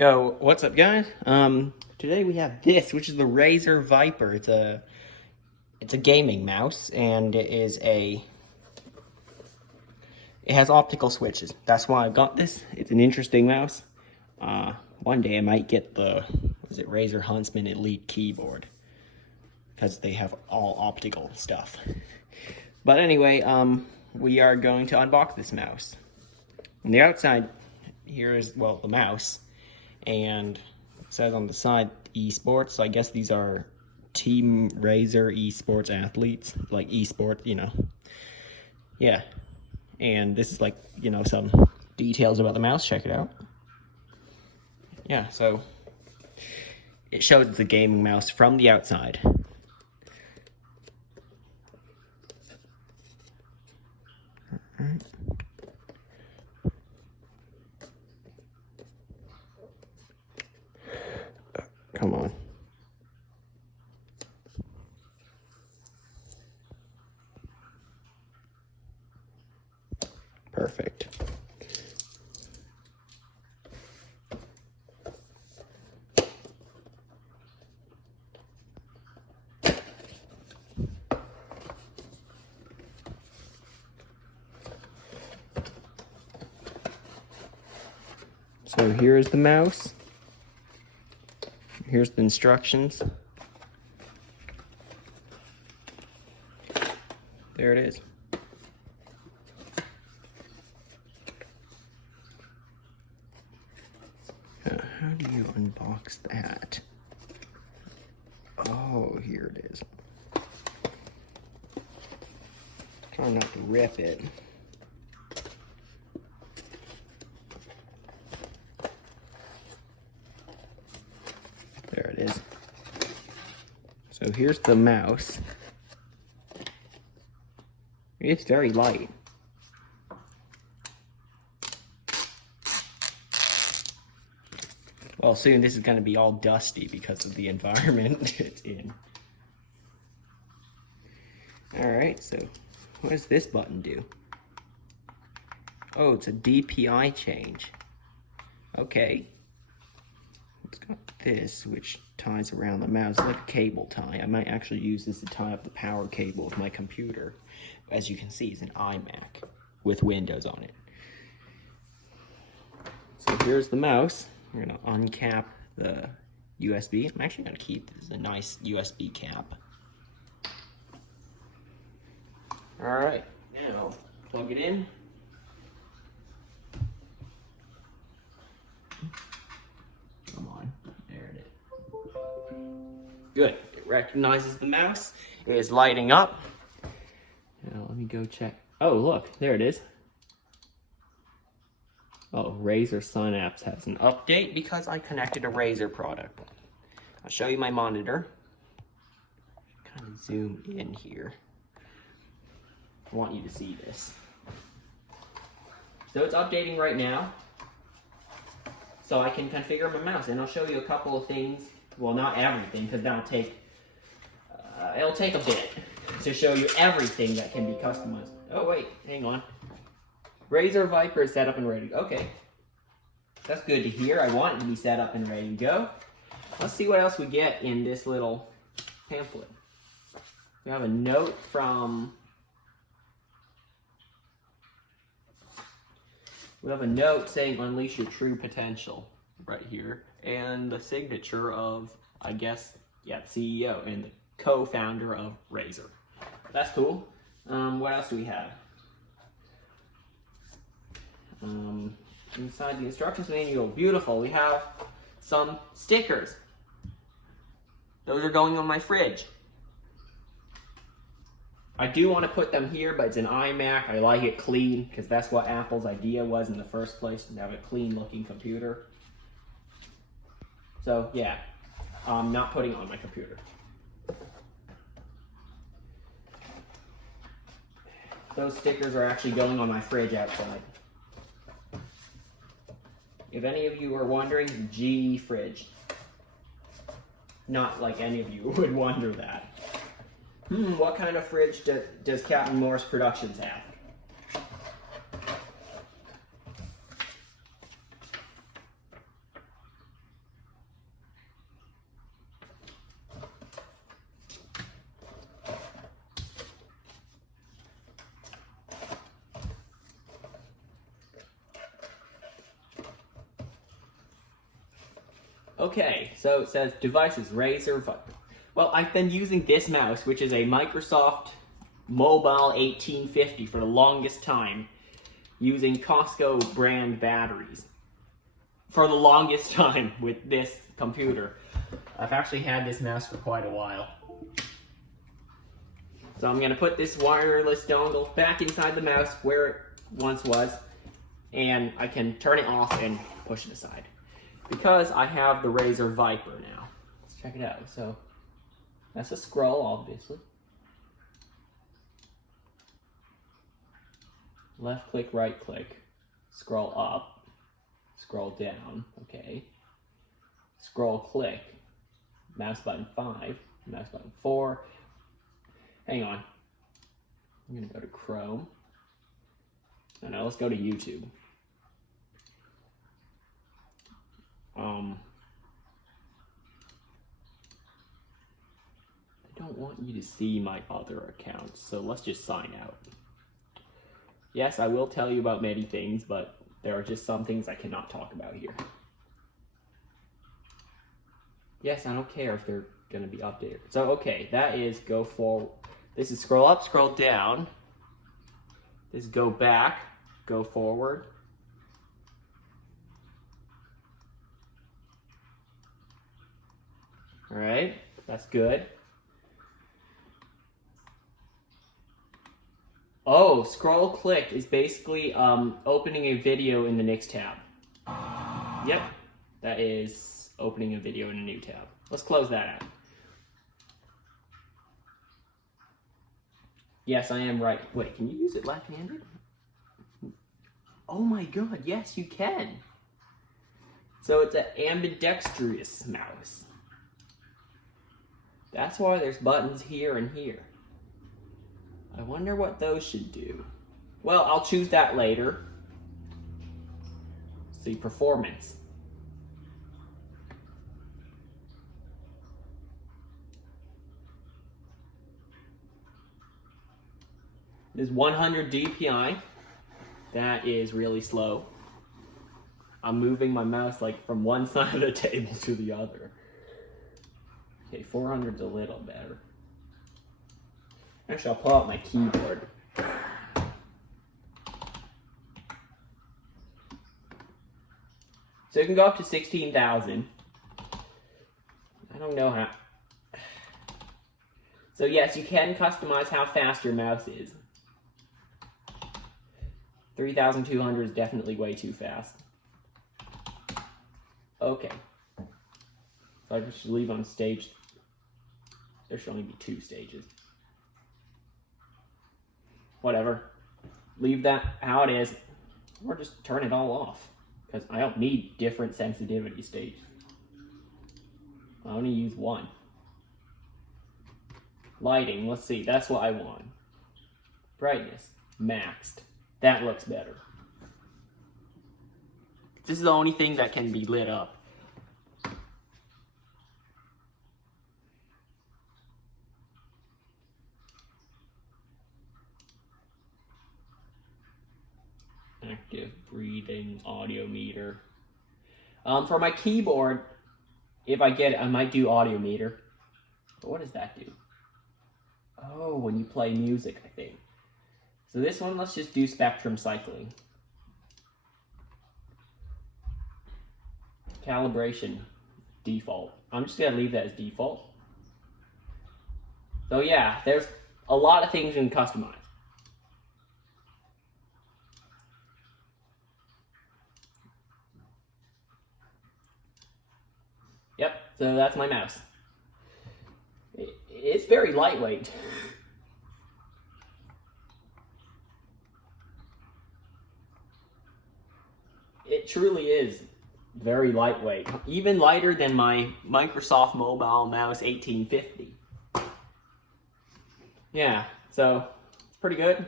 Yo, what's up, guys? Today we have this, which is the Razer Viper. It's a gaming mouse, and it has optical switches. That's why I got this. It's an interesting mouse. One day I might get the Razer Huntsman Elite keyboard, because they have all optical stuff. But anyway, we are going to unbox this mouse. On the outside, here is, well, the mouse. And it says on the side esports, so I guess these are Team Razer esports athletes, like esports, yeah. And this is like, some details about the mouse. Check it out. Yeah, so it shows it's a gaming mouse from the outside. Alright. Come on. Perfect. So here's the mouse. Here's the instructions. There it is. How do you unbox that? Oh, here it is. Try not to rip it. There it is. So here's the mouse. It's very light. Well, soon this is going to be all dusty because of the environment it's in. Alright, so what does this button do? Oh, it's a DPI change. Okay. It's got this, which ties around the mouse. It's like a cable tie. I might actually use this to tie up the power cable of my computer. As you can see, it's an iMac with Windows on it. So here's the mouse. We're going to uncap the USB. I'm actually going to keep this as a nice USB cap. Alright, now plug it in. Come on, there it is. Good, it recognizes the mouse. It is lighting up. Now let me go check. Oh, look, there it is. Oh, Razer Synapse has an update because I connected a Razer product. I'll show you my monitor. Kind of zoom in here. I want you to see this. So it's updating right now. So I can configure my mouse, and I'll show you a couple of things. Well, not everything, because that'll take it'll take a bit to show you everything that can be customized. Oh wait, hang on. Razer Viper is set up and ready to go. Okay, that's good to hear. I want it to be set up and ready to go. Let's see what else we get in this little pamphlet. We have a note from... We have a note saying unleash your true potential right here. And the signature of, I guess, yeah, CEO and the co-founder of Razer. That's cool. What else do we have? Inside the instructions manual, beautiful, we have some stickers. Those are going on my fridge. I do want to put them here, but it's an iMac. I like it clean because that's what Apple's idea was in the first place, to have a clean looking computer. So yeah, I'm not putting it on my computer. Those stickers are actually going on my fridge outside. If any of you are wondering, G fridge. Not like any of you would wonder that. What kind of fridge does Captain Morris Productions have? Okay, so it says devices, Razer Viper. Well, I've been using this mouse, which is a Microsoft Mobile 1850 for the longest time, using Costco brand batteries. For the longest time with this computer. I've actually had this mouse for quite a while. So I'm going to put this wireless dongle back inside the mouse where it once was, and I can turn it off and push it aside. Because I have the Razer Viper now. Let's check it out. So that's a scroll, obviously. Left click, right click. Scroll up. Scroll down. Okay. Scroll click. Mouse button 5. Mouse button 4. Hang on. I'm going to go to Chrome. No, let's go to YouTube. I don't want you to see my other accounts, so let's just sign out. Yes, I will tell you about many things, but there are just some things I cannot talk about here. Yes, I don't care if they're going to be updated. So, okay, that is go forward. This is scroll up, scroll down. This is go back, go forward. All right, that's good. Oh, scroll click is basically opening a video in the next tab. Yep, that is opening a video in a new tab. Let's close that out. Yes, I am right. Wait, can you use it left-handed? Oh my god, yes you can. So it's an ambidextrous mouse. That's why there's buttons here and here. I wonder what those should do. Well, I'll choose that later. See, performance. It is 100 DPI. That is really slow. I'm moving my mouse like from one side of the table to the other. Okay, 400's a little better. Actually, I'll pull out my keyboard. So it can go up to 16,000. I don't know how. So yes, you can customize how fast your mouse is. 3,200 is definitely way too fast. Okay. So I just leave on stage. There should only be 2 stages. Whatever. Leave that how it is. Or just turn it all off. Because I don't need different sensitivity stages. I only use one. Lighting, let's see, that's what I want. Brightness, maxed. That looks better. This is the only thing that can be lit up. Active breathing, audio meter. For my keyboard, if I get it, I might do audio meter. But what does that do? Oh, when you play music, I think. So this one, let's just do spectrum cycling. Calibration, default. I'm just gonna leave that as default. So yeah, there's a lot of things you can customize. Yep, so that's my mouse. It's very lightweight. It truly is very lightweight. Even lighter than my Microsoft Mobile Mouse 1850. Yeah, so it's pretty good.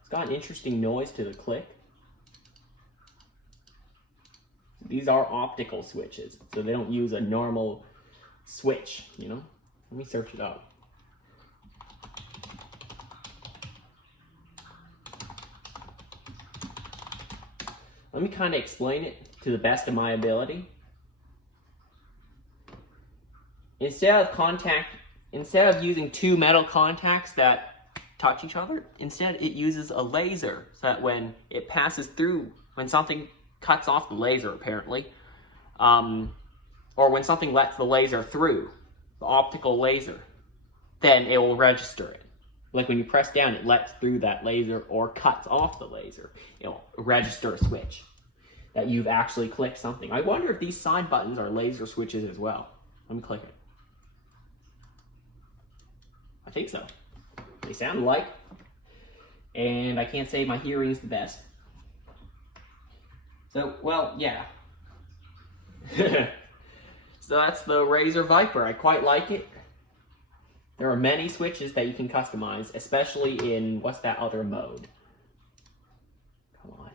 It's got an interesting noise to the click. These are optical switches, so they don't use a normal switch, you know? Let me search it up. Let me kind of explain it to the best of my ability. Instead of using two metal contacts that touch each other, instead it uses a laser so that when it passes through, when something cuts off the laser apparently, or when something lets the laser through, the optical laser, then it will register it. Like when you press down, it lets through that laser or cuts off the laser. It'll register a switch that you've actually clicked something. I wonder if these side buttons are laser switches as well. Let me click it. I think so. They sound alike. And I can't say my hearing is the best. So, well, yeah. So that's the Razer Viper. I quite like it. There are many switches that you can customize, especially in, what's that other mode? Come on.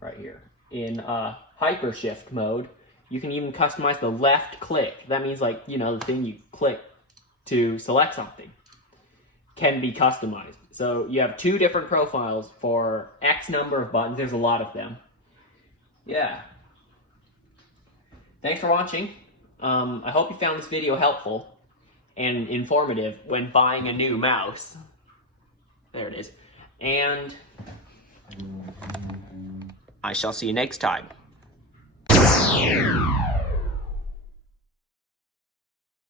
Right here. In hyper shift mode, you can even customize the left click. That means, like, you know, the thing you click to select something can be customized. So you have two different profiles for X number of buttons. There's a lot of them. Yeah. Thanks for watching. I hope you found this video helpful and informative when buying a new mouse. There it is. And I shall see you next time.